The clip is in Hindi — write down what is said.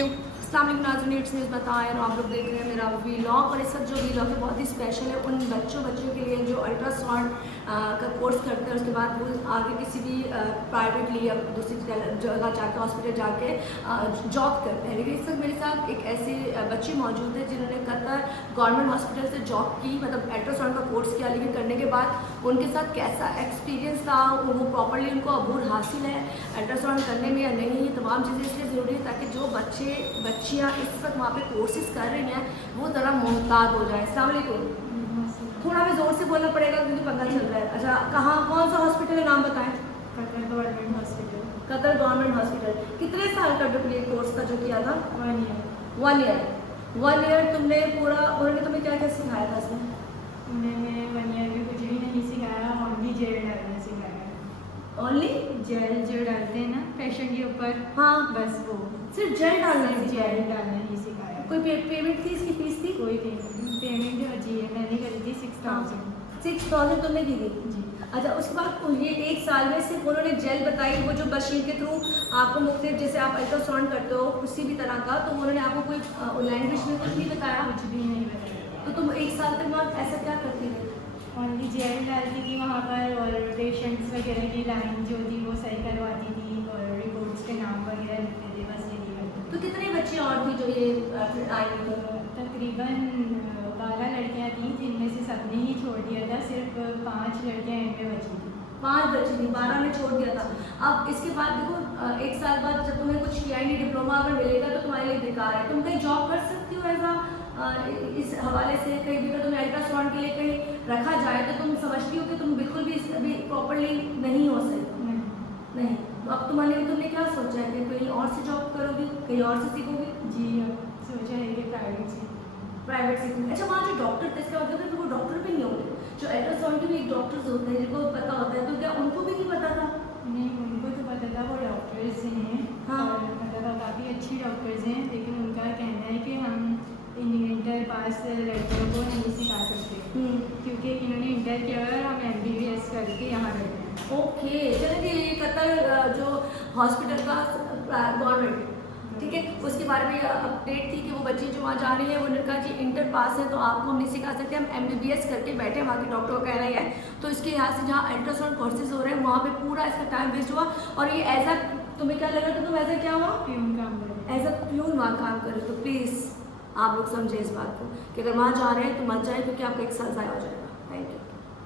यू। अस्सलाम वालेकुम नाज़रीन, इट्स न्यूज़ बताएं और आप लोग देख रहे हैं मेरा वीलॉग। और इस वक्त जो वीलॉग है बहुत ही स्पेशल है उन बच्चों के लिए जो अल्ट्रासाउंड का कोर्स करते हैं, उसके बाद वो आगे किसी भी प्राइवेटली या दूसरी जगह जाके हॉस्पिटल जाके जॉब करते हैं। लेकिन इस वक्त मेरे साथ एक ऐसी बच्ची मौजूद है जिन्होंने कतर गवर्नमेंट हॉस्पिटल से जॉब की, मतलब अल्ट्रासाउंड का कोर्स किया। लेकिन करने के बाद उनके साथ कैसा एक्सपीरियंस था, वो प्रॉपरली उनको अबूर हासिल है अल्ट्रासाउंड करने में या नहीं, ये तमाम चीज़ें इसलिए ज़रूरी है ताकि जो बच्चियाँ इस वक्त वहाँ पे कोर्सेज कर रही हैं वो ज़रा मुमताज़ हो जाए। अस्सलाम वालेकुम। थोड़ा भी ज़ोर से बोलना पड़ेगा क्योंकि पंखा चल रहा है। अच्छा, कहाँ कौन सा हॉस्पिटल है, नाम बताएं। Qatar government hospital. Qatar government hospital. कितने साल का डिप्लोमा कोर्स था जो किया था? 1 ईयर। 1 ईयर तुमने पूरा, उन्होंने तुम्हें क्या क्या सिखाया था इसमें? उन्होंने 1 ईयर में कुछ भी नहीं सिखाया, ओनली जेल डालना सिखाया। ओनली जेल जो डालते हैं ना पेशेंट के ऊपर, हाँ, बस वो सिर्फ जेल डालना सिर्फ सिखाया। जेल डालना ही सिखाया। कोई पेमेंट थी, इसकी फीस थी? कोई पेमेंट जी मैंने करी थी 6000। 6000 तुमने दी थी जी। अच्छा, उसके बाद ये 1 साल में सिर्फ उन्होंने जेल बताई, वो जो मशीन के थ्रू आपको मुख्तलिफ जैसे आप अल्ट्रासाउंड करते हो किसी भी तरह का, तो उन्होंने आपको कोई लैंग्वेज में कुछ नहीं बताया? कुछ भी नहीं बताया। तो तुम 1 साल तक वहाँ ऐसा क्या करती थी? ओनली जेल डालती थी वहाँ पर, और पेशेंट्स वगैरह की लाइन जो थी वो सही करवाती थी, और रिपोर्ट्स के नाम वगैरह लिखते थे, बस यही करते थे। तो कितनी बच्ची और थी जो ये आई थी? तकरीबन 12 लड़कियाँ थी, जिनमें से सबने ही छोड़ दिया था, सिर्फ 5 लड़कियाँ एंड में बची थी। 5 बच्ची थी, 12 ने छोड़ दिया था। अब इसके बाद देखो 1 साल बाद जब तुम्हें कुछ किया ही नहीं, डिप्लोमा अगर मिलेगा तो तुम्हारे लिए बेकार है। तुम कहीं जॉब कर सकती हो ऐसा इस हवाले से? कहीं भी अगर तुम्हें अल्ट्रासाउंड के लिए कहीं रखा जाए तो तुम समझती हो कि तुम बिल्कुल भी अभी प्रॉपरली नहीं हो सकती? नहीं। तो अब तुमने क्या सोचा है कि कहीं और से जॉब करोगी, कहीं और से सीखोगी? जी, अब सोचा है कि प्राइवेट सीखोगी। अच्छा, वहाँ जो डॉक्टर थे, इसका मतलब है कि वो डॉक्टर भी नहीं होंगे? जो अल्ट्रासाउंड के भी एक डॉक्टर्स होते हैं जिनको पता होता है, तो क्या उनको भी नहीं पता था? नहीं, उनको तो पता था, वो डॉक्टर्स हैं। हाँ। और मतलब काफ़ी अच्छी डॉक्टर्स हैं, लेकिन उनका कहना है कि हम इंटर पास लड़कियों को नहीं सिखा सकते, क्योंकि इन्होंने इंटर किया है और हम MBBS करके यहाँ बैठे हैं। ओके, चलिए ये कतर जो हॉस्पिटल का गवर्नमेंट, ठीक है, उसके बारे में अपडेट थी कि वो बच्ची जो वहाँ जा रही है, उन्होंने कहा जी इंटर पास है तो आपको हम नहीं सिखा सकते, हम MBBS करके बैठे हैं, वहाँ के डॉक्टर का कहना ही है। तो इसके यहाँ से जहाँ अल्ट्रासाउंड कोर्सेज हो रहे हैं वहाँ पे पूरा इसका टाइम वेस्ट हुआ। और ये एज अ, तुम्हें क्या लगा कि तुम ऐसा क्या हुआ? प्यून काम करें। एज अ प्यून वहाँ काम करें। तो प्लीज़ आप लोग समझें इस बात को कि अगर वहाँ जा रहे हैं तो मत जाए, क्योंकि आपका 1 साल ज़ाया हो जाएगा। Thank you.